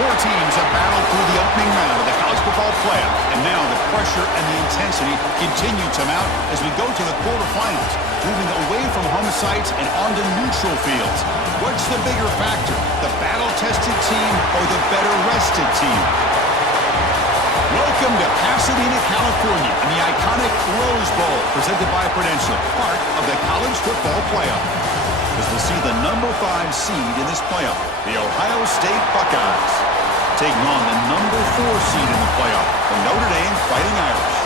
Four teams have battled through the opening round of the college football playoff, and now the pressure and the intensity continue to mount as we go to the quarterfinals, moving away from home sites and onto neutral fields. What's the bigger factor, the battle-tested team or the better-rested team? Welcome to Pasadena, California, and the iconic Rose Bowl, presented by Prudential, part of the college football playoff. As we'll see the number 5 seed in this playoff, the Ohio State Buckeyes, taking on the number 4 seed in the playoff, the Notre Dame Fighting Irish.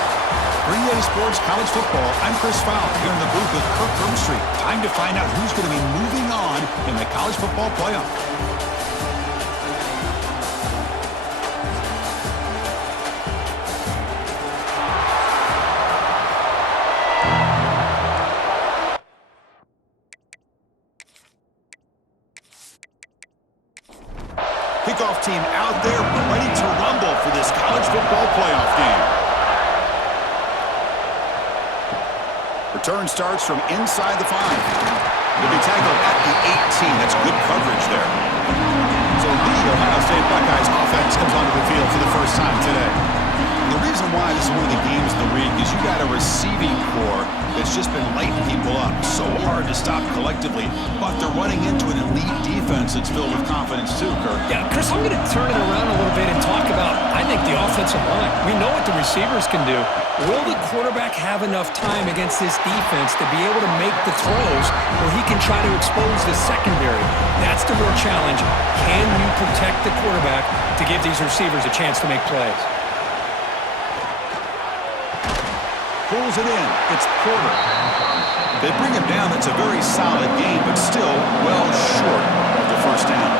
For EA Sports College Football, I'm Chris Fowler, here in the booth with Kirk Herbstreit. Time to find out who's going to be moving on in the college football playoff. Kickoff team out there ready to rumble for this college football playoff game. Return starts from inside the 5. They'll be tackled at the 18. That's good coverage there. So the Ohio State Buckeyes offense comes onto the field for the first time today. And the reason why this is one of the games of the week is you got a receiving core that's just been lighting people up. So hard to stop collectively, but they're running into an elite defense that's filled with confidence too, Kirk. Yeah, Chris, I'm going to turn it around a little bit and talk about, I think, the offensive line. We know what the receivers can do. Will the quarterback have enough time against this defense to be able to make the throws where he can try to expose the secondary? That's the real challenge. Can you protect the quarterback to give these receivers a chance to make plays? Pulls it in. It's Porter. They bring him down. That's a very solid game, but still well short of the first down.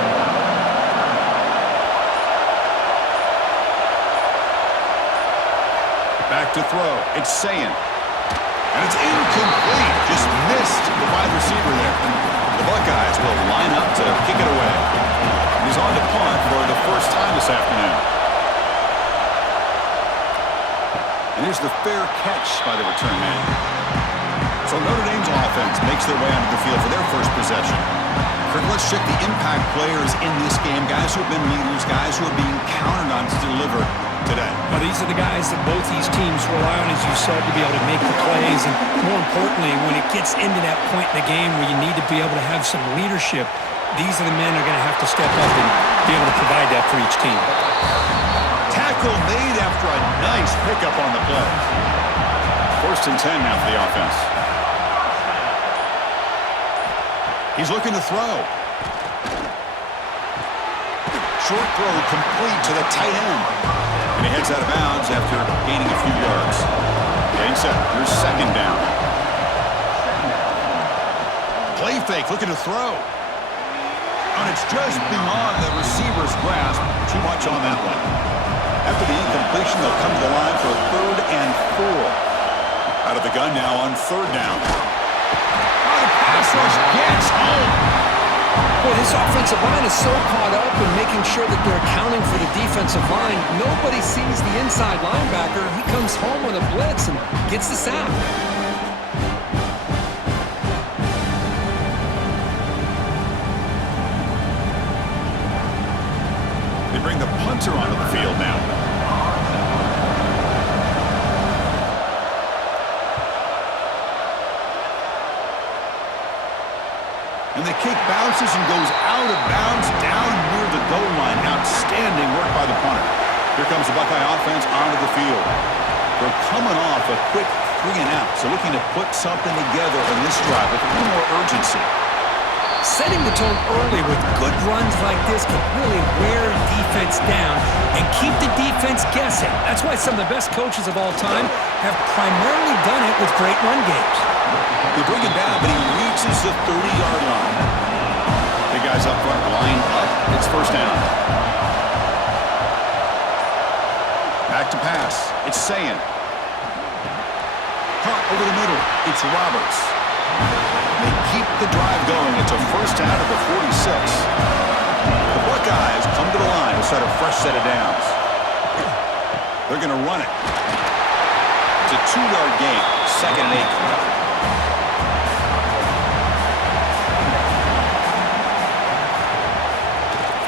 Back to throw. It's SZN. And it's incomplete. Just missed the wide receiver there. The Buckeyes will line up to kick it away. He's on to punt for the first time this afternoon. And here's the fair catch by the return man. So Notre Dame's offense makes their way onto the field for their first possession. Kirk, let's check the impact players in this game, guys who have been leaders, guys who are being counted on to deliver today. Well, these are the guys that both these teams rely on, as you said, to be able to make the plays. And more importantly, when it gets into that point in the game where you need to be able to have some leadership, these are the men who are going to have to step up and be able to provide that for each team. Tackle made after a nice pickup on the play. 1st and 10 now for the offense. He's looking to throw. Short throw complete to the tight end. And he heads out of bounds after gaining a few yards. Getting set. Here's 2nd down. Play fake, looking to throw. And it's just beyond the receiver's grasp. Too much on that one. After the incompletion, they'll come to the line for a 3rd and 4. Out of the gun now on 3rd down. Oh, the pass rush gets home. Boy, this offensive line is so caught up in making sure that they're accounting for the defensive line. Nobody sees the inside linebacker. He comes home with a blitz and gets the sack. They bring the punter onto the field now. And the kick bounces and goes out of bounds down near the goal line. Outstanding work by the punter. Here comes the Buckeye offense onto the field. They're coming off a quick 3 and out, so looking to put something together in this drive with a little more urgency. Setting the tone early with good runs like this can really wear defense down and keep the defense guessing. That's why some of the best coaches of all time have primarily done it with great run games. They bring him down, but he reaches the 30-yard line. The guys up front line up. It's 1st down. Back to pass. It's SZN. Hunt over the middle. It's Roberts. They keep the drive going. It's a 1st down at the 46. The Buckeyes come to the line to start a fresh set of downs. They're going to run it. It's a 2-yard gain. 2nd and 8.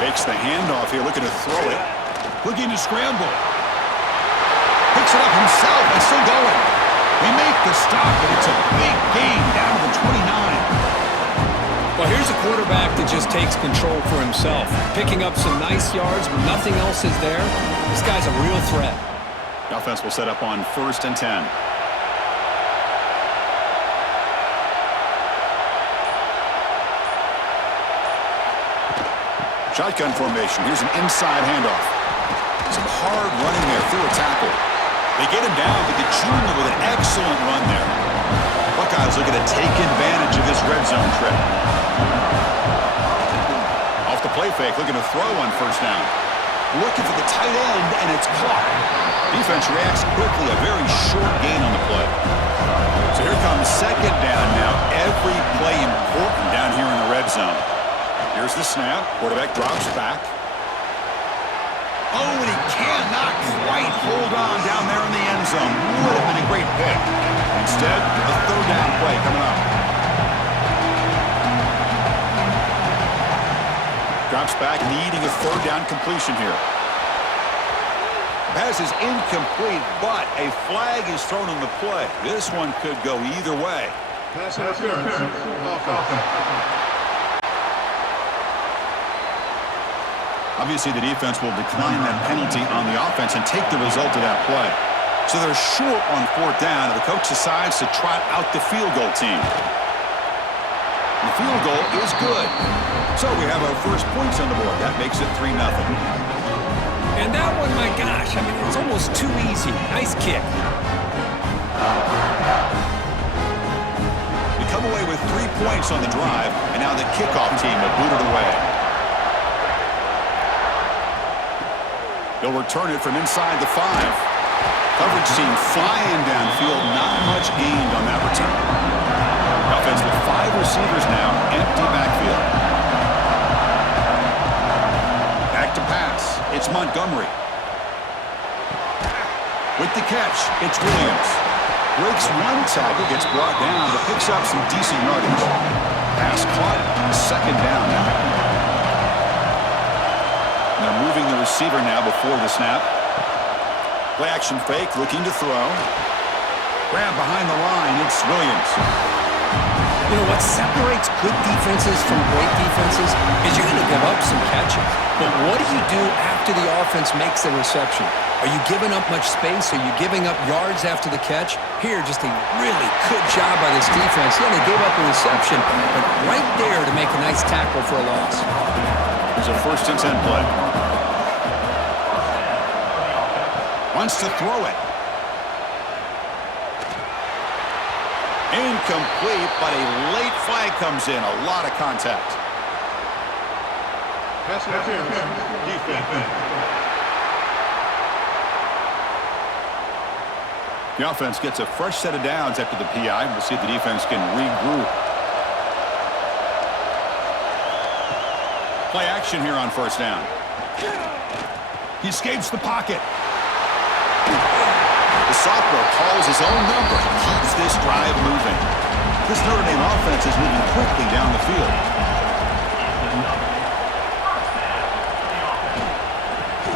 Takes the handoff here, looking to throw it. Looking to scramble. Picks it up himself and still going. They make the stop, but it's a big gain down to the 29. Well, here's a quarterback that just takes control for himself. Picking up some nice yards when nothing else is there. This guy's a real threat. The offense will set up on 1st and 10. Shotgun formation. Here's an inside handoff. Some hard running there through a tackle. They get him down, but the junior with an excellent run there. Buckeyes looking to take advantage of this red zone trip. Off the play fake, looking to throw on 1st down. Looking for the tight end, and it's caught. Defense reacts quickly, a very short gain on the play. So here comes 2nd down now. Every play important down here in the red zone. Here's the snap. Quarterback drops back. Oh, and he cannot quite hold on down there in the end zone. Would have been a great pick. Instead, a 3rd down play coming up. Drops back, needing a 3rd down completion here. Pass is incomplete, but a flag is thrown on the play. This one could go either way. Pass interference. Offense. Obviously, the defense will decline that penalty on the offense and take the result of that play. So they're short on 4th down, and the coach decides to trot out the field goal team. The field goal is good. So we have our first points on the board. That makes it 3-0. And that one, my gosh, I mean, it's almost too easy. Nice kick. We come away with 3 points on the drive, and now the kickoff team will boot it away. They'll return it from inside the 5. Coverage team flying downfield, not much gained on that return. Offense with 5 receivers now, empty backfield. Back to pass. It's Montgomery. With the catch, it's Williams. Breaks 1 tackle, gets brought down, but picks up some decent yardage. Pass caught, 2nd down now. They're moving the receiver now before the snap. Play action fake, looking to throw. Grab behind the line, it's Williams. You know what separates good defenses from great defenses is you're going to give up some catches. But what do you do after the offense makes the reception? Are you giving up much space? Are you giving up yards after the catch? Here, just a really good job by this defense. Yeah, they gave up a reception, but right there to make a nice tackle for a loss. There's a 1st and 10 play. Wants to throw it. Incomplete, but a late flag comes in. A lot of contact. Pass interference. Defense. The offense gets a fresh set of downs after the PI. We'll see if the defense can regroup. Play action here on 1st down. He escapes the pocket. The sophomore calls his own number and keeps this drive moving. This Notre Dame offense is moving quickly down the field.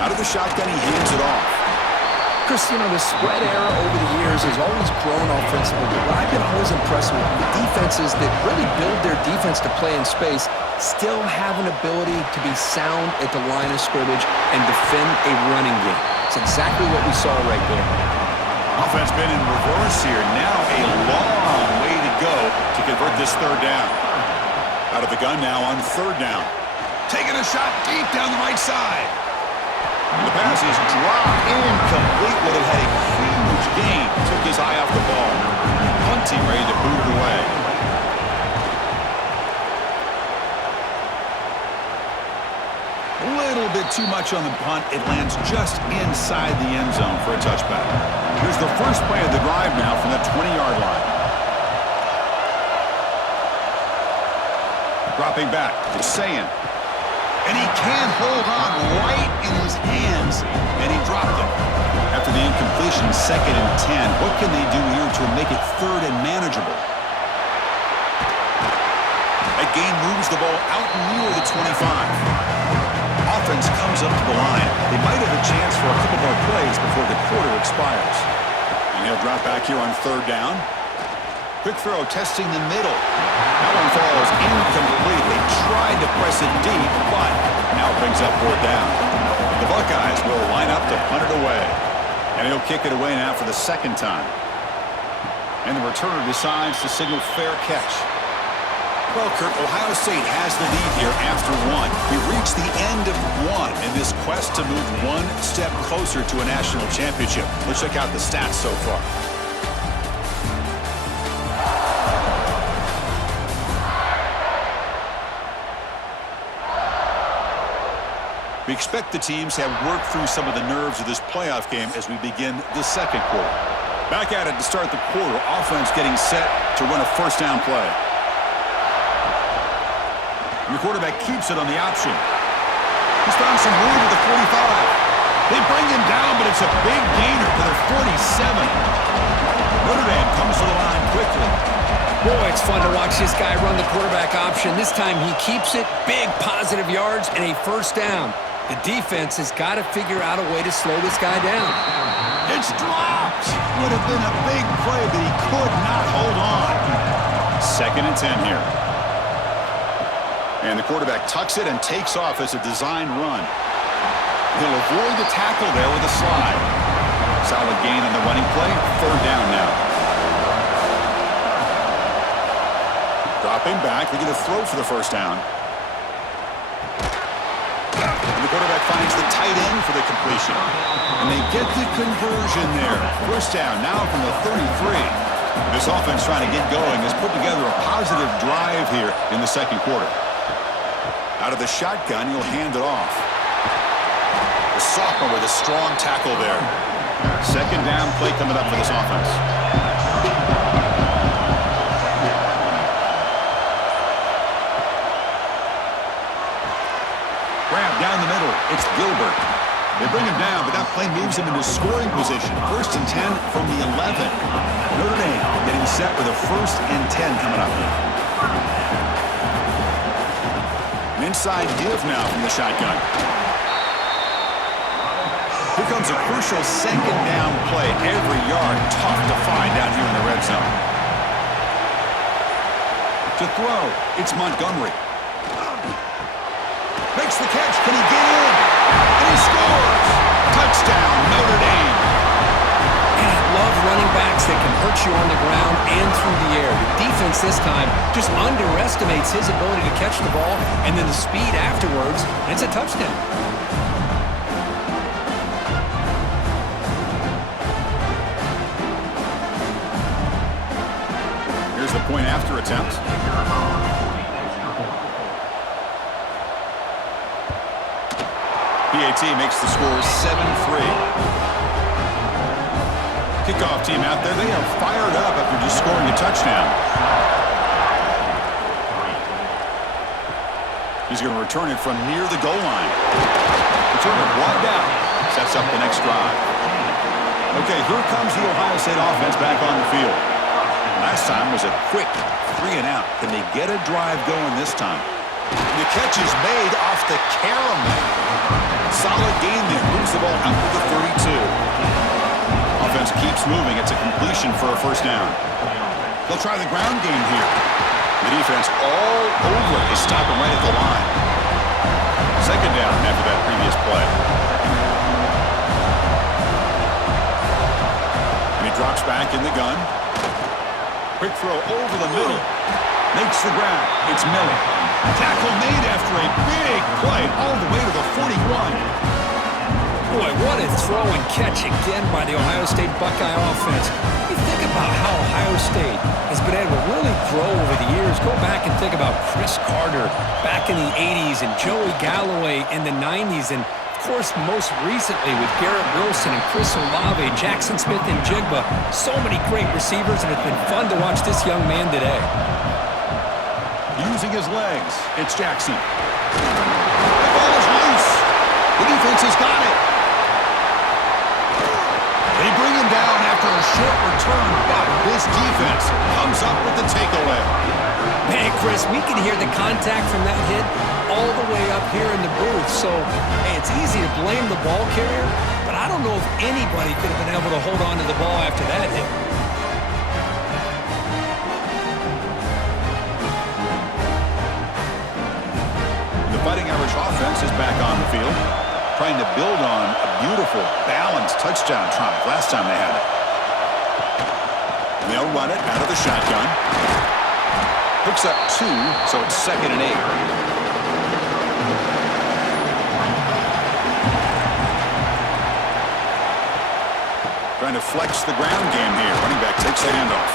Out of the shotgun, he hands it off. Chris, you know, the spread era over the years has always grown offensively. What I've been always impressed with the defenses that really build their defense to play in space still have an ability to be sound at the line of scrimmage and defend a running game. It's exactly what we saw right there. Offense been in reverse here. Now a long way to go to convert this 3rd down. Out of the gun now on 3rd down. Taking a shot deep down the right side. The pass is dropped incomplete. Would have had a huge gain. Took his eye off the ball. Punting ready to boot it away. A little bit too much on the punt. It lands just inside the end zone for a touchback. Here's the first play of the drive now from the 20-yard line. Dropping back, it's SZN. And he can't hold on right in his hands, and he dropped it. After the incompletion, 2nd and 10. What can they do here to make it 3rd and manageable? That gain moves the ball out near the 25. offense comes up to the line, they might have a chance for a couple more plays before the quarter expires. And he'll drop back here on third down. Quick throw, testing the middle. That one falls incomplete. They tried to press it deep, but now it brings up fourth down. The Buckeyes will line up to punt it away. And he'll kick it away now for the second time. And the returner decides to signal fair catch. Well, Kurt, Ohio State has the lead here after one. We've reached the end of one in this quest to move one step closer to a national championship. Let's check out the stats so far. We expect the teams to have worked through some of the nerves of this playoff game as we begin the second quarter. Back at it to start the quarter. Offense getting set to run a first down play. And the quarterback keeps it on the option. He's found some room to the 45. They bring him down, but it's a big gainer to their 47. Notre Dame comes to the line quickly. Boy, it's fun to watch this guy run the quarterback option. This time he keeps it, big positive yards, and a first down. The defense has got to figure out a way to slow this guy down. It's dropped. Would have been a big play, but he could not hold on. 2nd and 10 here. And the quarterback tucks it and takes off as a designed run. He'll avoid the tackle there with a slide. Solid gain on the running play. Third down now. Dropping back. They get a throw for the first down. And the quarterback finds the tight end for the completion. And they get the conversion there. First down now from the 33. This offense trying to get going has put together a positive drive here in the second quarter. Out of the shotgun, he'll hand it off. The sophomore with a strong tackle there. Second down play coming up for this offense. Grab down the middle. It's Gilbert. They bring him down, but that play moves him into scoring position. 1st and 10 from the 11. Notre Dame getting set with a 1st and 10 coming up. An inside give now from the shotgun. Here comes a crucial second down play. Every yard tough to find down here in the red zone. To throw, it's Montgomery. Makes the catch. Can he get in? And he scores! Touchdown, Notre Dame. And I love running backs that can hurt you on the ground and through the air. The defense this time just underestimates his ability to catch the ball, and then the speed afterwards, and it's a touchdown. Here's the point after attempt. PAT makes the score 7-3. Kickoff team out there, they are fired up after just scoring a touchdown. He's going to return it from near the goal line. Return it wide out. Sets up the next drive. Okay, here comes the Ohio State offense back on the field. Last time was a quick 3 and out. Can they get a drive going this time? The catch is made off the caramel. Solid gain there. Moves the ball out to the 32. Offense keeps moving. It's a completion for a first down. They'll try the ground game here. The defense all over it. They stop him right at the line. Second down after that previous play. And he drops back in the gun. Quick throw over the middle. Makes the grab. It's Miller. Tackle made after a big play all the way to the 41. Boy, what a throw and catch again by the Ohio State Buckeye offense. You think about how Ohio State has been able to really grow over the years. Go back and think about Chris Carter back in the 80s and Joey Galloway in the 90s. And, of course, most recently with Garrett Wilson and Chris Olave, Jackson Smith and Jigba. So many great receivers, and it's been fun to watch this young man today. Using his legs, it's Jackson. The ball is loose. The defense has got it. They bring him down after a short return, but this defense comes up with the takeaway. Man, Chris, we can hear the contact from that hit all the way up here in the booth. So, hey, it's easy to blame the ball carrier, but I don't know if anybody could have been able to hold on to the ball after that hit. The Fighting Irish offense is back on the field, trying to build on a beautiful, balanced touchdown drive last time they had it. They'll run it out of the shotgun. Picks up 2, so it's 2nd and 8. Trying to flex the ground game here. Running back takes the handoff.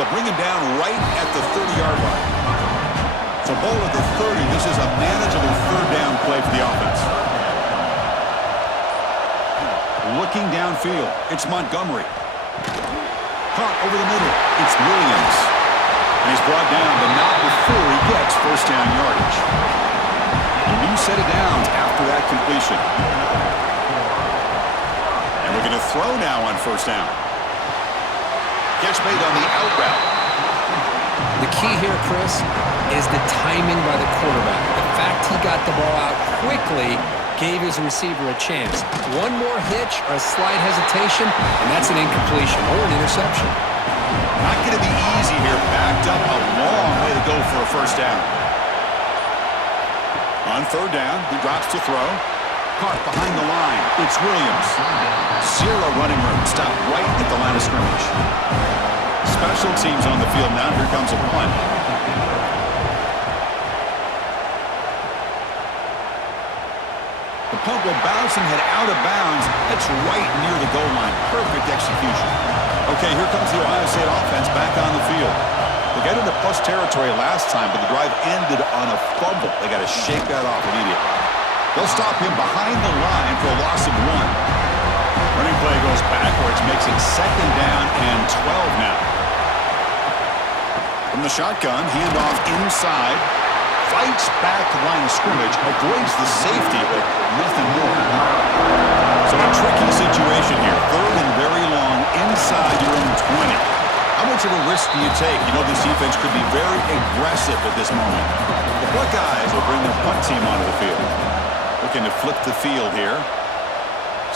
They'll bring him down right at the 30-yard line. So ball at the 30. This is a manageable 3rd down play for the offense. Looking downfield, it's Montgomery. Caught over the middle, it's Williams. And he's brought down, but not before he gets 1st down yardage. A new set of downs after that completion. And we're going to throw now on 1st down. Catch made on the out route. The key here, Chris, is the timing by the quarterback. The fact he got the ball out quickly gave his receiver a chance. One more hitch or a slight hesitation, and that's an incompletion or an interception. Not going to be easy here. Backed up a long way to go for a 1st down. On 3rd down, he drops to throw. Caught behind the line. It's Williams. 0 running room. Stopped right at the line of scrimmage. Special teams on the field now. Here comes a punt. The punt will bounce and head out of bounds. That's right near the goal line. Perfect execution. Okay, here comes the Ohio State offense back on the field. They got into plus territory last time, but the drive ended on a fumble. They got to shake that off immediately. They'll stop him behind the line for a loss of 1. Running play goes backwards, makes it 2nd down and 12 now. From the shotgun, handoff inside. Fights back the line of scrimmage, avoids the safety, but nothing more. So a tricky situation here. 3rd and very long inside your own 20. How much of a risk do you take? You know this defense could be very aggressive at this moment. The Buckeyes will bring their punt team onto the field. Looking to flip the field here.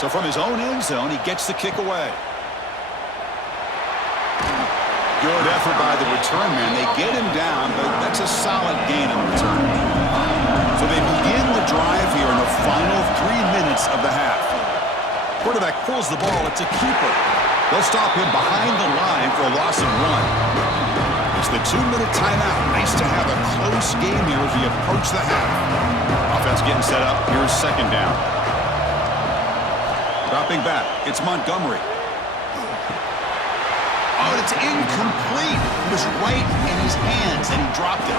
So from his own end zone, he gets the kick away. Good effort by the return man. They get him down, but that's a solid gain on the return. So they begin the drive here in the final 3 minutes of the half. Quarterback pulls the ball. It's a keeper. They'll stop him behind the line for a loss of 1. It's the 2-minute timeout. Nice to have a close game here as we approach the half. Offense getting set up. Here's 2nd down. Dropping back. It's Montgomery. Oh, it's incomplete. It was right in his hands, and he dropped it.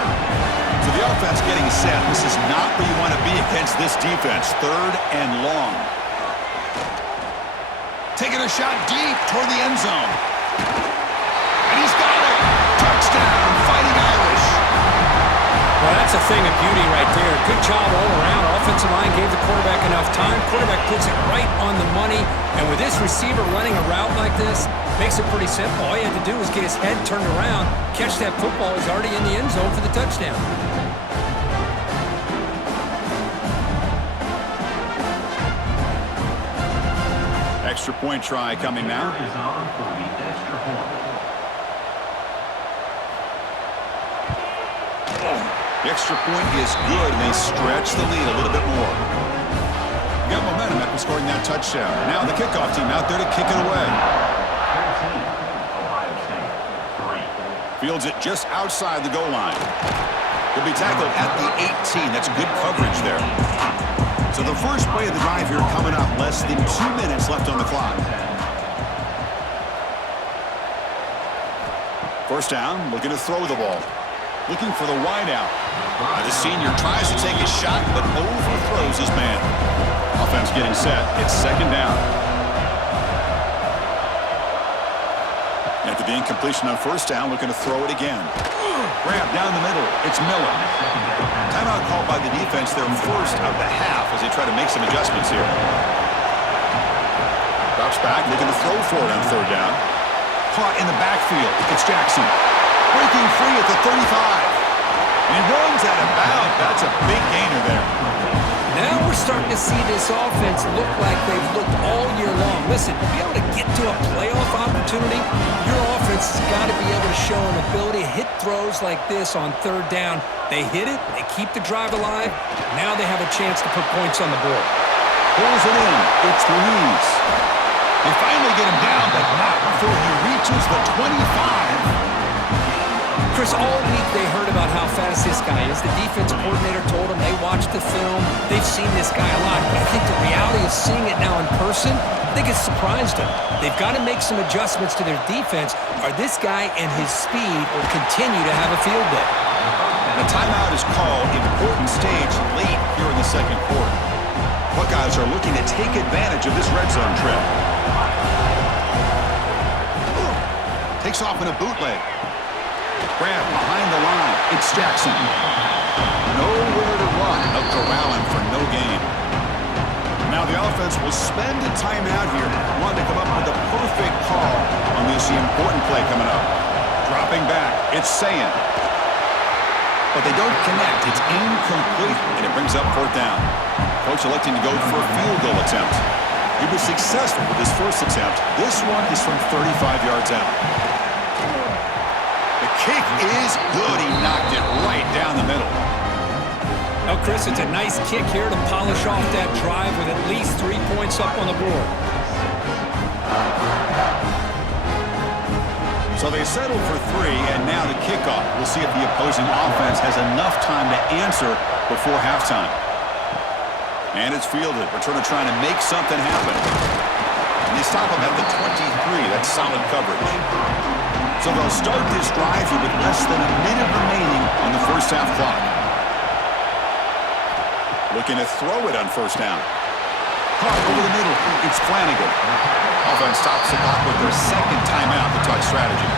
So the offense getting set. This is not where you want to be against this defense. 3rd and long. Taking a shot deep toward the end zone. And he's got it. Touchdown, Fighting Irish. Well, that's a thing of beauty right there. Good job all around. Offensive line gave the quarterback enough time. Quarterback puts it right on the money. And with this receiver running a route like this, makes it pretty simple. All you had to do was get his head turned around, catch that football. He's already in the end zone for the touchdown. Extra point try coming now. The extra point is good, and they stretch the lead a little bit more. Got momentum after scoring that touchdown. Now the kickoff team out there to kick it away. Fields it just outside the goal line. He'll be tackled at the 18. That's good coverage there. So the first play of the drive here coming up. Less than 2 minutes left on the clock. 1st down, looking to throw the ball. Looking for the wideout. The senior tries to take a shot, but overthrows his man. Offense getting set. It's 2nd down. After the incompletion on 1st down, looking to throw it again. Grab down the middle. It's Miller. Timeout called by the defense, their first of the half as they try to make some adjustments here. Drops back, looking to throw for it on 3rd down. Caught in the backfield. It's Jackson. Breaking free at the 35. And he runs out of bounds. That's a big gainer there. Now we're starting to see this offense look like they've looked all year long. Listen, to be able to get to a playoff opportunity, your offense has got to be able to show an ability to hit throws like this on third down. They hit it, they keep the drive alive. Now they have a chance to put points on the board. Pulls it in. It's Louise. They finally get him down, but not before he reaches the 25. Chris, all week they heard about how fast this guy is. The defense coordinator told them they watched the film. They've seen this guy a lot. But I think the reality of seeing it now in person, I think it's surprised them. They've got to make some adjustments to their defense, or this guy and his speed will continue to have a field day. And a timeout is called. Important stage late here in the second quarter. Buckeyes are looking to take advantage of this red zone trip. Takes off in a bootleg. Grab behind the line. It's Jackson. Nowhere to run. They'll corral him for no gain. Now the offense will spend a timeout here. Want to come up with a perfect call on this important play coming up. Dropping back. It's SZN. But they don't connect. It's incomplete, and it brings up fourth down. Coach electing to go for a field goal attempt. He was successful with his first attempt. This one is from 35 yards out. The kick is good. He knocked it right down the middle. Now, Chris, it's a nice kick here to polish off that drive with at least 3 points up on the board. So they settle for 3, and now the kickoff. We'll see if the opposing offense has enough time to answer before halftime. And it's fielded. Returner trying to make something happen. And they stop him at the 23. That's solid coverage. So they'll start this drive here with less than a minute remaining on the first half clock. Looking to throw it on first down. Caught over the middle. It's Flanagan. Offense stops the clock with their second timeout to talk strategy.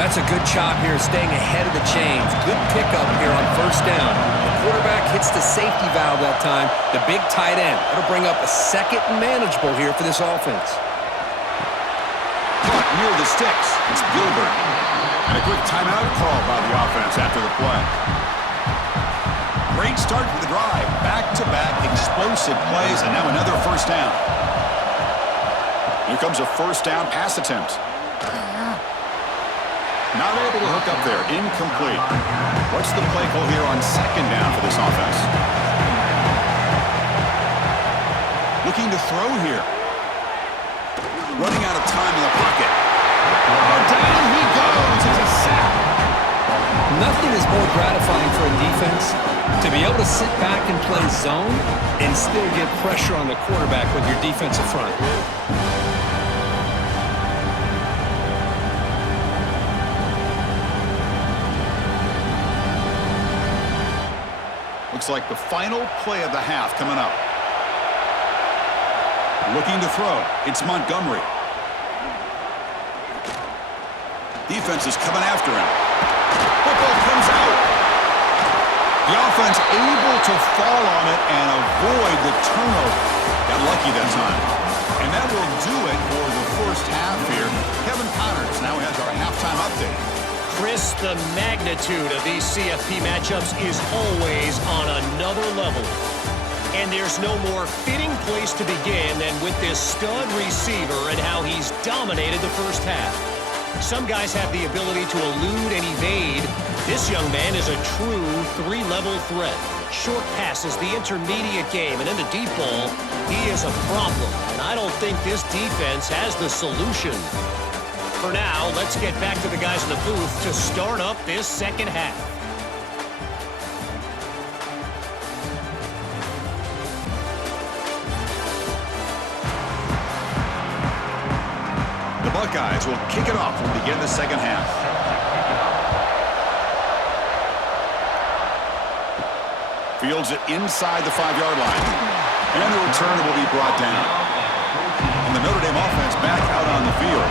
That's a good chop here, staying ahead of the chains. Good pickup here on first down. The quarterback hits the safety valve that time. The big tight end. That'll bring up a second and manageable here for this offense. Caught near the sticks. It's Gilbert. And a quick timeout call by the offense after the play. Great start to the drive. Back-to-back explosive plays, and now another first down. Here comes a first down pass attempt. Not able to hook up there. Incomplete. What's the play call here on second down for this offense? Looking to throw here. Running out of time in the pocket. Oh, down he goes. It's a sack. Nothing is more gratifying for a defense to be able to sit back and play zone and still get pressure on the quarterback with your defensive front. Looks like the final play of the half coming up. Looking to throw. It's Montgomery. Defense is coming after him. Football comes out. The offense able to fall on it and avoid the turnover. Got lucky that time. And that will do it for the first half here. Kevin Connors now has our halftime update. Chris, the magnitude of these CFP matchups is always on another level. And there's no more fitting place to begin than with this stud receiver and how he's dominated the first half. Some guys have the ability to elude and evade. This young man is a true three-level threat. Short passes, the intermediate game, and in the deep ball, he is a problem. And I don't think this defense has the solution. For now, let's get back to the guys in the booth to start up this second half. The Buckeyes will kick it off and begin the second half. Fields it inside the 5-yard line. And the return will be brought down. And the Notre Dame offense back out on the field.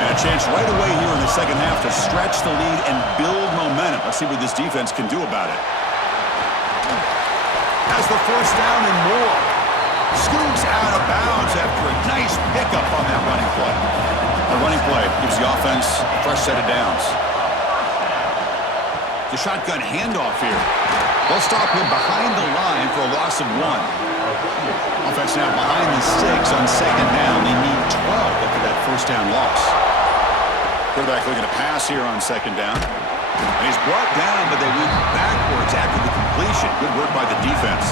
And a chance right away here in the second half to stretch the lead and build momentum. Let's see what this defense can do about it. Has the first down and more. Scoots out of bounds after a nice pickup on that running play. The running play gives the offense a fresh set of downs. The shotgun handoff here. They'll stop him behind the line for a loss of 1. Offense now behind the 6 on second down. They need 12 after that first down loss. Quarterback looking to pass here on second down. And he's brought down, but they went backwards after the completion. Good work by the defense.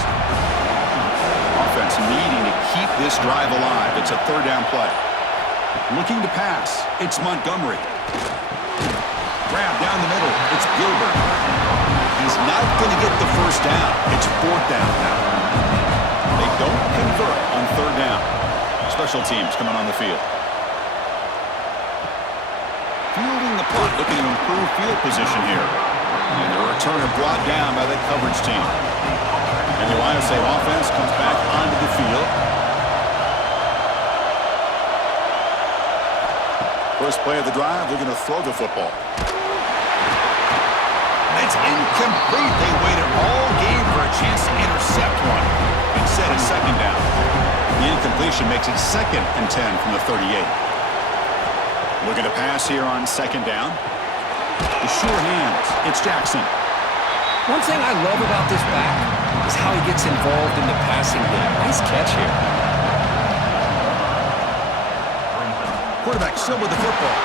Offense needing to keep this drive alive. It's a third down play. Looking to pass. It's Montgomery. Grab down the middle. It's Gilbert. He's not going to get the first down. It's fourth down now. They don't convert on third down. Special teams coming on the field. Fielding the punt, looking to improve field position here. And the returner brought down by that coverage team. And the Ohio State offense comes back onto the field. First play of the drive, they're going to throw the football. It's incomplete. They waited all game for a chance to intercept one. Instead of second down. The incompletion makes it 2nd and 10 from the 38. Looking to pass here on second down. The sure hands. It's Jackson. One thing I love about this back is how he gets involved in the passing game. Nice catch here. Quarterback still with the football.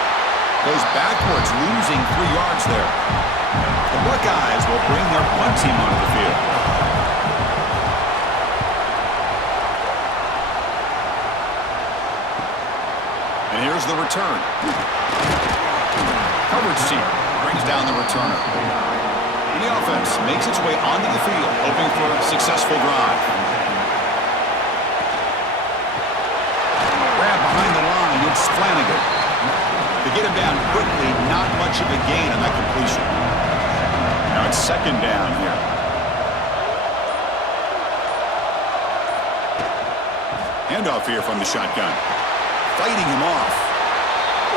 Goes backwards, losing 3 yards there. The Buckeyes will bring their punt team onto the field. And here's the return. Coverage team brings down the returner. And the offense makes its way onto the field, hoping for a successful drive. Grab behind the line, it's Flanagan. To get him down quickly, not much of a gain on that completion. Now it's second down here. Handoff here from the shotgun. Fighting him off.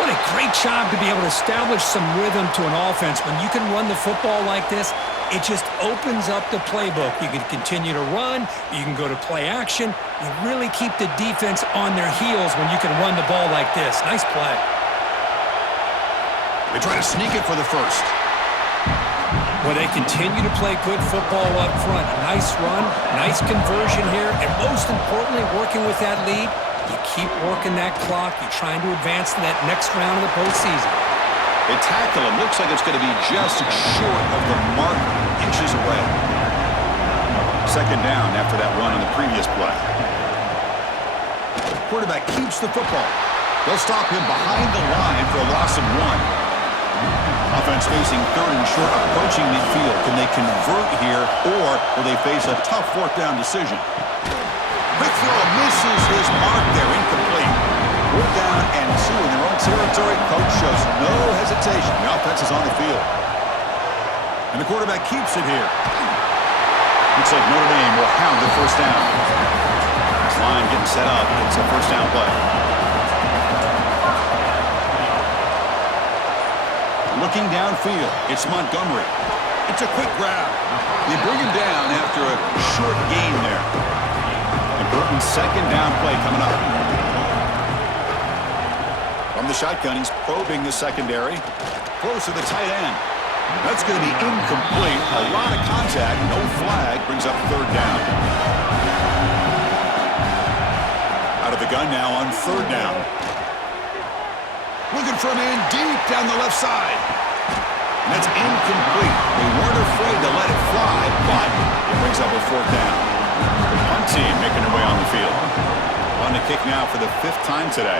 What a great job to be able to establish some rhythm to an offense. When you can run the football like this, it just opens up the playbook. You can continue to run. You can go to play action. You really keep the defense on their heels when you can run the ball like this. Nice play. They try to sneak it for the first. Well, they continue to play good football up front. A nice run, nice conversion here, and most importantly, working with that lead, you keep working that clock. You're trying to advance to that next round of the postseason. They tackle him. Looks like it's going to be just short of the mark, inches away. Second down after that run on the previous play. The quarterback keeps the football. They'll stop him behind the line for a loss of 1. Offense facing third and short, approaching midfield. Can they convert here, or will they face a tough fourth down decision? Quick throw misses his mark there, incomplete. 4th down and 2 in their own territory. Coach shows no hesitation. The offense is on the field. And the quarterback keeps it here. Looks like Notre Dame will hound the first down. This line getting set up. It's a first down play. Looking downfield, it's Montgomery. It's a quick grab. They bring him down after a short gain there. And Burton's second down play coming up. From the shotgun, he's probing the secondary. Close to the tight end. That's going to be incomplete. A lot of contact, no flag, brings up third down. Out of the gun now on third down. Looking for a man deep down the left side. And that's incomplete. They weren't afraid to let it fly, but it brings up a fourth down. The punt team making their way on the field. On the kick now for the 5th time today.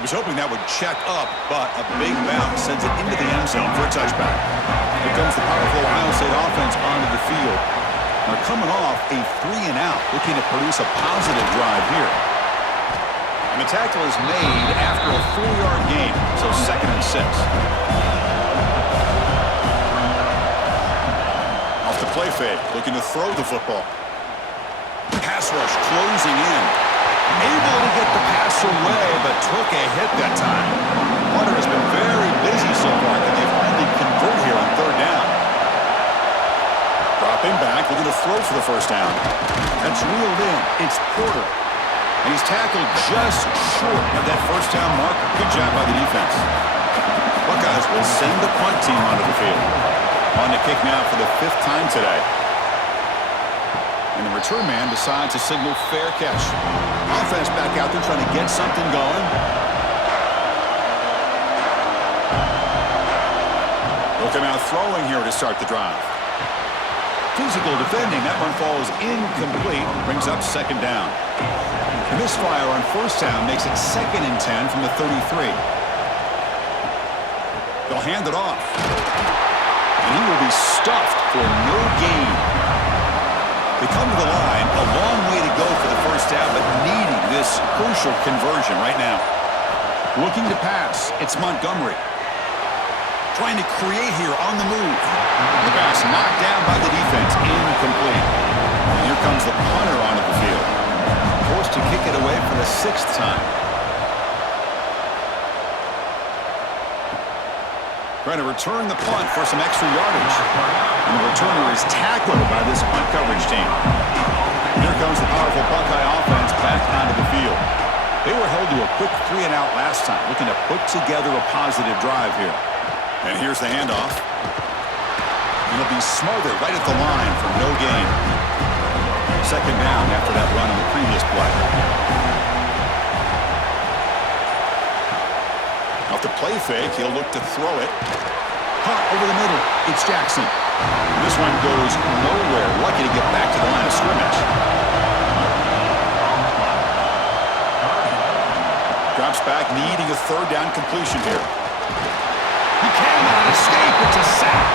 He was hoping that would check up, but a big bounce sends it into the end zone for a touchback. Here comes the powerful Ohio State offense onto the field. They're coming off a 3-and-out, looking to produce a positive drive here. And the tackle is made after a 4-yard gain, so 2nd and 6. Off the play fake, looking to throw the football. Pass rush closing in. Able to get the pass away, but took a hit that time. Hunter has been very busy so far. Can they finally convert here on third down? Dropping back, looking to throw for the first down. That's reeled in. It's Porter. And he's tackled just short of that first down marker. Good job by the defense. Buckeyes will send the punt team onto the field. On to kick now for the 5th time today. And the return man decides to signal fair catch. Offense back out there trying to get something going. They'll come out throwing here to start the drive. Physical defending. That one falls incomplete. Brings up 2nd down. The misfire on 1st down makes it 2nd and 10 from the 33. They'll hand it off. And he will be stuffed for no gain. They come to the line, a long way to go for the 1st down, but needing this crucial conversion right now. Looking to pass, it's Montgomery. Trying to create here on the move. The pass knocked down by the defense, incomplete. And here comes the punter onto the field. Forced to kick it away for the 6th time. Trying to return the punt for some extra yardage. And the returner is tackled by this punt coverage team. Here comes the powerful Buckeye offense back onto the field. They were held to a quick 3-and-out last time, looking to put together a positive drive here. And here's the handoff. And he'll be smothered right at the line for no gain. 2nd down after that run on the previous play. Off the play fake, he'll look to throw it. Caught over the middle. It's Jackson. This one goes nowhere. Lucky to get back to the line of scrimmage. Drops back, needing a 3rd down completion here. He cannot escape. It's a sack.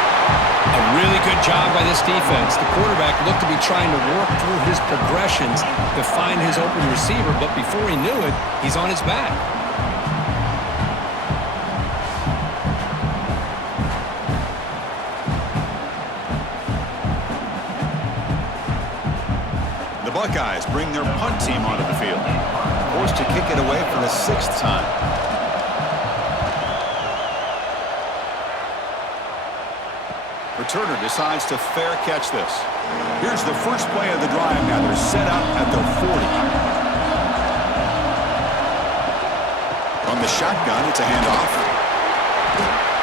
A really good job by this defense. The quarterback looked to be trying to work through his progressions to find his open receiver, but before he knew it, he's on his back. The Buckeyes bring their punt team onto the field. Forced to kick it away for the 6th time. Returner decides to fair catch this. Here's the first play of the drive now. They're set up at their 40. From the shotgun, it's a handoff.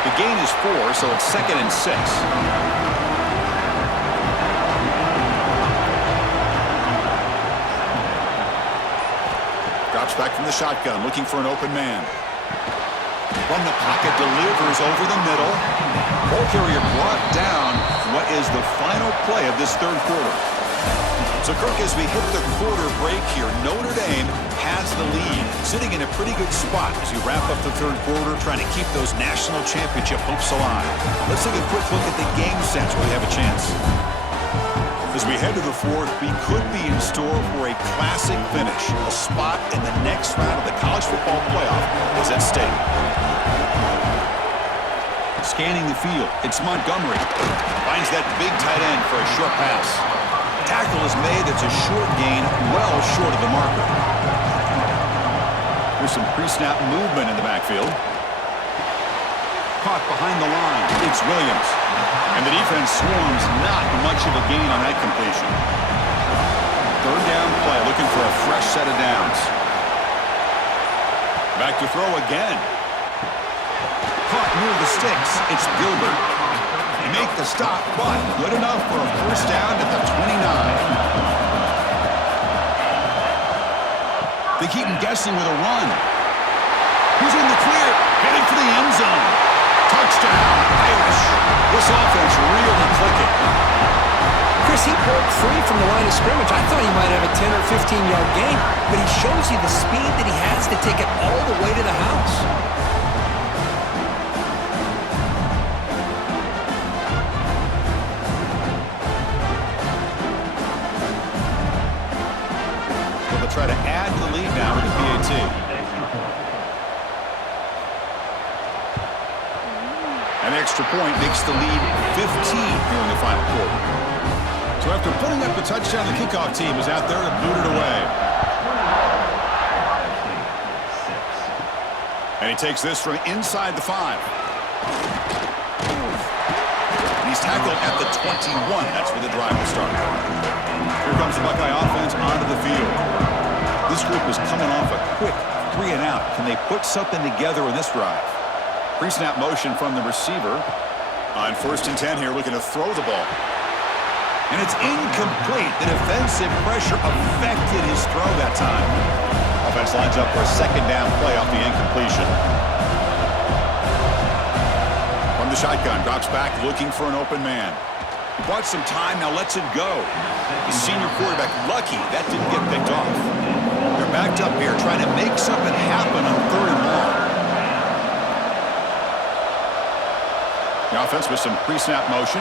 The gain is 4, so it's 2nd and 6. Drops back from the shotgun, looking for an open man. From the pocket, delivers over the middle. Ball carrier brought down. What is the final play of this 3rd quarter? So, Kirk, as we hit the quarter break here, Notre Dame has the lead, sitting in a pretty good spot as we wrap up the 3rd quarter, trying to keep those national championship hopes alive. Let's take a quick look at the game sense where we have a chance. As we head to the 4th, we could be in store for a classic finish. A spot in the next round of the college football playoff is at stake. Scanning the field, it's Montgomery. Finds that big tight end for a short pass. Tackle is made. It's a short gain, well short of the marker. There's some pre-snap movement in the backfield. Caught behind the line. It's Williams. And the defense swarms, not much of a gain on that completion. 3rd down play, looking for a fresh set of downs. Back to throw again. Caught near the sticks. It's Gilbert. They make the stop, but good enough for a 1st down at the 29. They keep him guessing with a run. He's in the clear, heading for the end zone. Touchdown, Irish. This offense really clicking. Chris, he broke free from the line of scrimmage. I thought he might have a 10 or 15-yard gain, but he shows you the speed that he has to take it all the way to the house. So they'll try to add the lead now with the PAT. An extra point makes the lead 15 here in the final quarter. So after putting up the touchdown, the kickoff team is out there to boot it away. And he takes this from inside the 5. And he's tackled at the 21. That's where the drive will start. Here comes the Buckeye offense onto the field. This group is coming off a quick 3-and-out. Can they put something together in this drive? Pre-snap motion from the receiver. On 1st and 10 here, looking to throw the ball. And it's incomplete. The defensive pressure affected his throw that time. Offense lines up for a 2nd down play off the incompletion. From the shotgun, drops back looking for an open man. He bought some time, now lets it go. The senior quarterback lucky that didn't get picked off. They're backed up here trying to make something happen on 3rd and long. The offense with some pre-snap motion.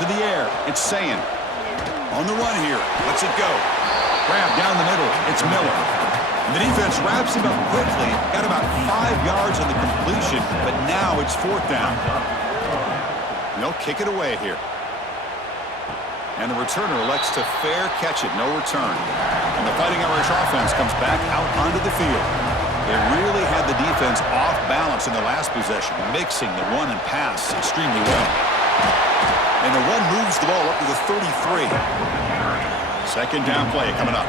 To the air, it's SZN. On the run here, lets it go. Grab down the middle, it's Miller. And the defense wraps him up quickly. Got about 5 yards on the completion, but now it's 4th down. They'll kick it away here. And the returner elects to fair catch it, no return. And the Fighting Irish offense comes back out onto the field. They really had the defense off balance in the last possession, mixing the run and pass extremely well. And the run moves the ball up to the 33. 2nd down play coming up.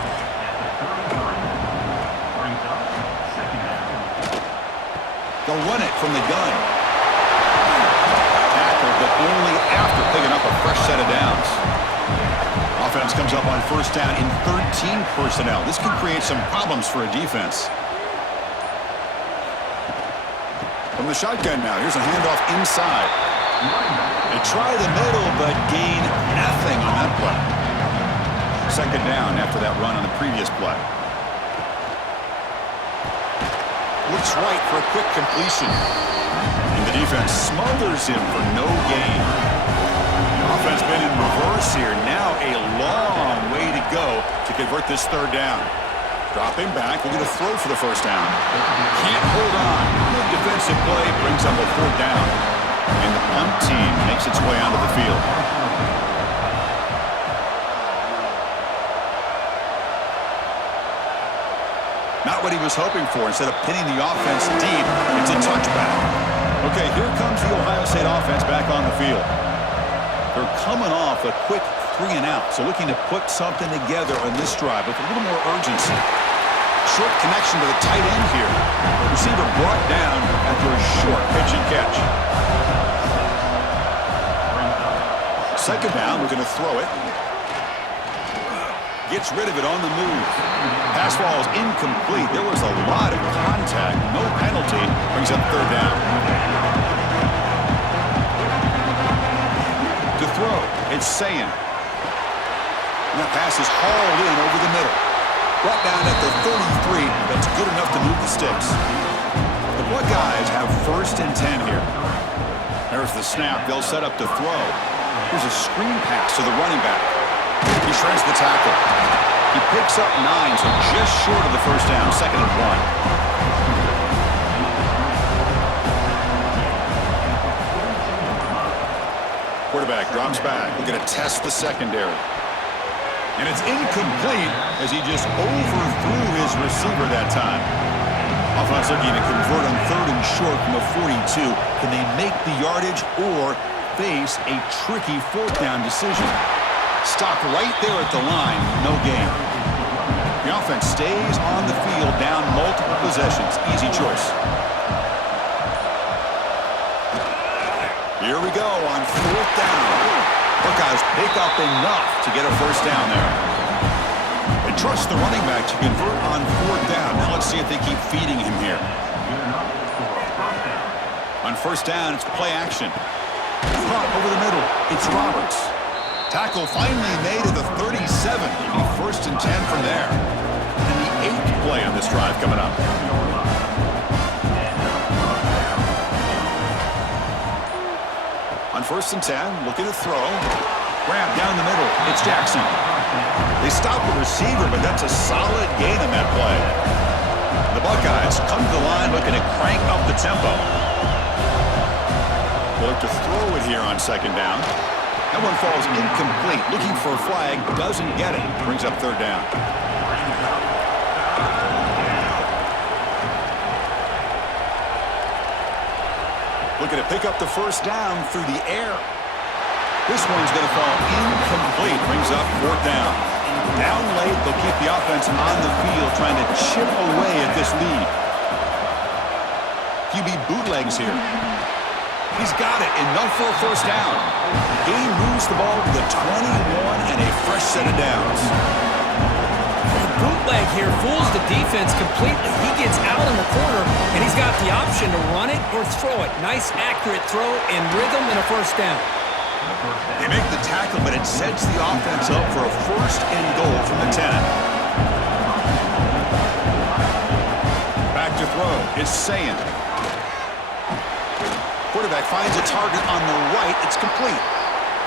They'll run it from the gun. Tackled, but only after picking up a fresh set of downs. Offense comes up on 1st down in 13 personnel. This could create some problems for a defense. From the shotgun now, here's a handoff inside. They try the middle, but gain nothing on that play. 2nd down after that run on the previous play. Looks right for a quick completion. And the defense smothers him for no gain. Offense been in reverse here. Now a long way to go to convert this 3rd down. Dropping back, looking to throw for the 1st down. Can't hold on. Good defensive play brings up a 4th down. And the punt team makes its way onto the field. Not what he was hoping for. Instead of pinning the offense deep, it's a touchback. Okay, here comes the Ohio State offense back on the field. They're coming off a quick 3 and out, so looking to put something together on this drive with a little more urgency. Short connection to the tight end here. Receiver brought down after a short pitch and catch. 2nd down, we're going to throw it. Gets rid of it on the move. Pass ball is incomplete. There was a lot of contact. No penalty. Brings up 3rd down. To throw, it's SZN. And that pass is hauled in over the middle. Brought down at the 33. That's good enough to move the sticks. The Buckeyes have 1st and 10 here. There's the snap. They'll set up to throw. Here's a screen pass to the running back. He shreds the tackle. He picks up 9, so just short of the 1st down, 2nd and 1. Quarterback drops back. We're going to test the secondary. And it's incomplete as he just overthrew his receiver that time. Offense looking to convert on 3rd and short from the 42. Can they make the yardage or face a tricky 4th down decision? Stop right there at the line. No gain. The offense stays on the field down multiple possessions. Easy choice. Here we go on 4th down. Buckeyes pick up enough to get a 1st down there. They trust the running back to convert on 4th down. Now let's see if they keep feeding him here. On 1st down, it's play action. Caught over the middle. It's Roberts. Tackle finally made at the 37. It'll be 1st and 10 from there. And the 8th play on this drive coming up. On 1st and 10, looking to throw. Grab down the middle. It's Jackson. They stop the receiver, but that's a solid gain on that play. The Buckeyes come to the line looking to crank up the tempo. They'll look to throw it here on 2nd down. That one falls incomplete. Looking for a flag, doesn't get it. Brings up 3rd down. Looking to pick up the 1st down through the air. This one's going to fall incomplete. Brings up 4th down. Down late, they'll keep the offense on the field trying to chip away at this lead. QB bootlegs here. He's got it, enough for a first down. Game moves the ball to the 21 and a fresh set of downs. The bootleg here fools the defense completely. He gets out in the corner, and he's got the option to run it or throw it. Nice, accurate throw in rhythm and a first down. They make the tackle, but it sets the offense up for a first and goal from the 10. Back to throw. It's SZN. Quarterback finds a target on the right. It's complete.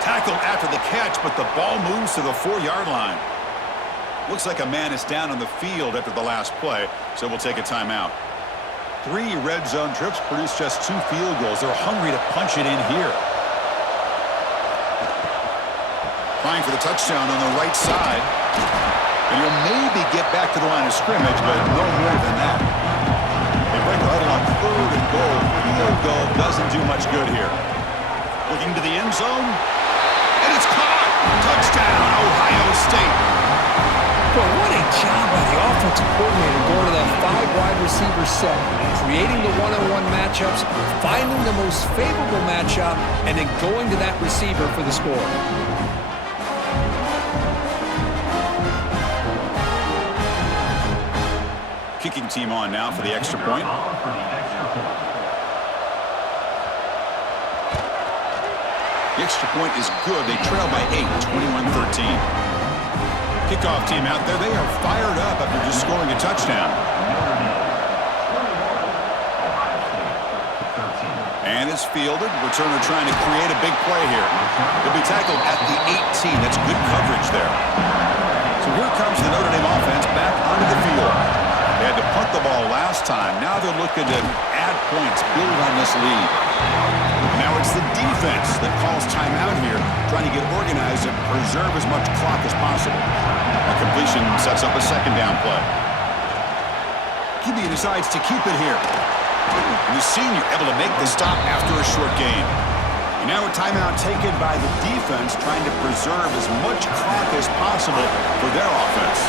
Tackled after the catch, but the ball moves to the 4-yard line. Looks like a man is down on the field after the last play, so we'll take a timeout. 3 red zone trips produce just 2 field goals. They're hungry to punch it in here. Trying for the touchdown on the right side. And he'll maybe get back to the line of scrimmage, but no more than that. They break the huddle on 3rd and goal. Field goal doesn't do much good here. Looking to the end zone. And it's caught! Touchdown, Ohio State. Boy, what a job by the offensive coordinator going to that 5-wide receiver set, creating the one-on-one matchups, finding the most favorable matchup, and then going to that receiver for the score. Kicking team on now for the extra point. The extra point is good. They trail by 8, 21-13. Kickoff team out there. They are fired up after just scoring a touchdown. And it's fielded. Returner trying to create a big play here. He'll be tackled at the 18. That's good coverage there. So here comes the Notre Dame offense back onto the field. They had to punt the ball last time. Now they're looking to add points, build on this lead. And now it's the defense that calls timeout here, trying to get organized and preserve as much clock as possible. A completion sets up a second down play. QB decides to keep it here. And the senior able to make the stop after a short gain. And now a timeout taken by the defense, trying to preserve as much clock as possible for their offense.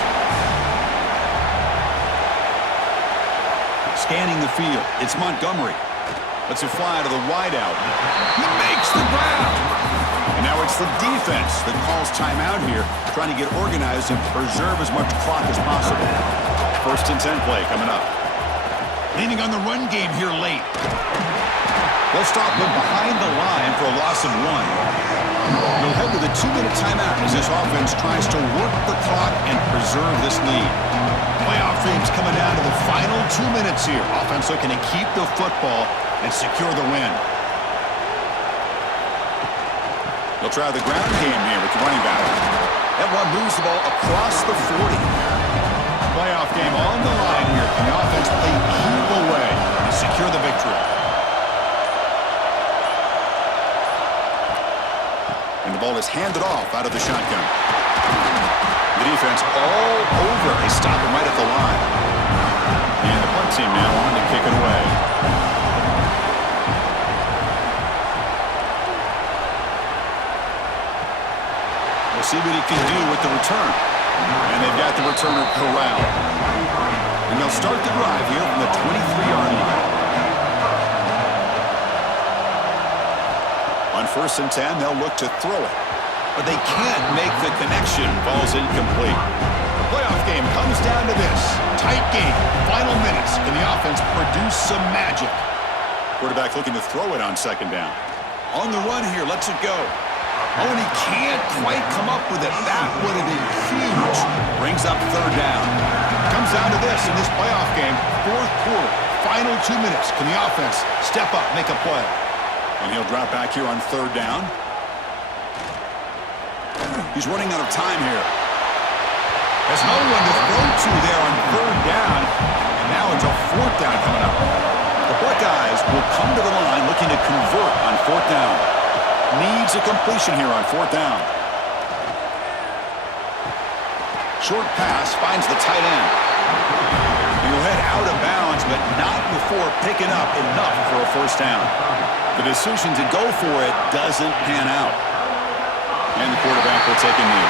Scanning the field, it's Montgomery. Lets it fly to the wideout. He makes the grab. And now it's the defense that calls timeout here, trying to get organized and preserve as much clock as possible. 1st and 10 play coming up. Leaning on the run game here late. They'll stop him behind the line for a loss of 1. They'll head to the 2-minute timeout as this offense tries to work the clock and preserve this lead. Playoff themes coming down to the final 2 minutes here. Offense looking to keep the football and secure the win. They'll try the ground game here with the running back. That one moves the ball across the 40. Playoff game on the line here. And the offense play keep away to secure the victory. And the ball is handed off out of the shotgun. The defense all over. They stop him right at the line. And the punt team now on to kick it away. We'll see what he can do with the return. And they've got the returner corralled. And they'll start the drive here from the 23-yard line. On 1st and 10, they'll look to throw it. But they can't make the connection. Ball's incomplete. The playoff game comes down to this. Tight game. Final minutes. Can the offense produce some magic? Quarterback looking to throw it on 2nd down. On the run here. Lets it go. Oh, and he can't quite come up with it. That would have been huge. Brings up 3rd down. Comes down to this in this playoff game. 4th quarter. Final 2 minutes. Can the offense step up, make a play? And he'll drop back here on 3rd down. He's running out of time here. There's no one to throw to there on 3rd down. And now it's a 4th down coming up. The Buckeyes will come to the line looking to convert on 4th down. Needs a completion here on 4th down. Short pass finds the tight end. He'll head out of bounds, but not before picking up enough for a 1st down. The decision to go for it doesn't pan out. And the quarterback will take a knee.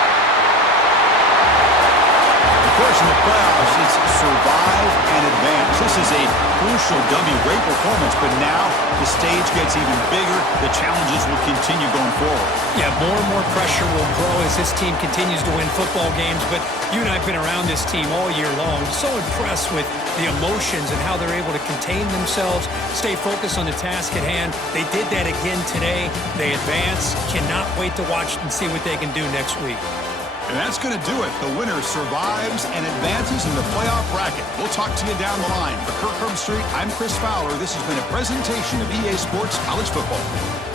The question in the playoffs, it's survive and advance. This is a crucial W. Great performance, but now the stage gets even bigger. The challenges will continue going forward. Yeah, more and more pressure will grow as this team continues to win football games, but you and I have been around this team all year long. So impressed with the emotions and how they're able to contain themselves, stay focused on the task at hand. They did that again today. They advance. Cannot wait to watch and see what they can do next week. And that's going to do it. The winner survives and advances in the playoff bracket. We'll talk to you down the line. For Kirk Herbstreit, I'm Chris Fowler. This has been a presentation of EA Sports College Football.